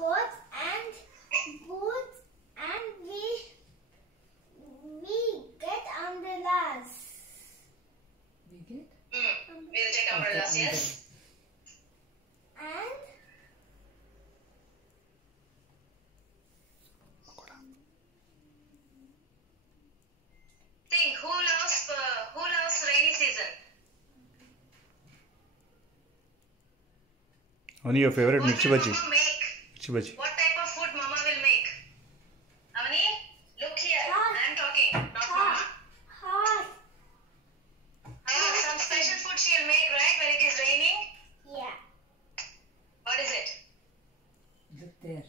coats and boots, and we get umbrellas. We get? We'll take umbrellas, Okay, yes? And Think, who loves rainy season? Only your favorite What mirchi will bhaji. Mama make? Mirchi bhaji. What type of food Mama will make? Avani, look here. Hot. I am talking, not Mama. hot. Some special food she'll make, right, when it is raining? Yeah. What is it? Look there.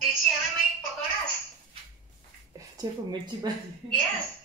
Did she ever make pakoras? Chepu mirchi bhaji. Yes.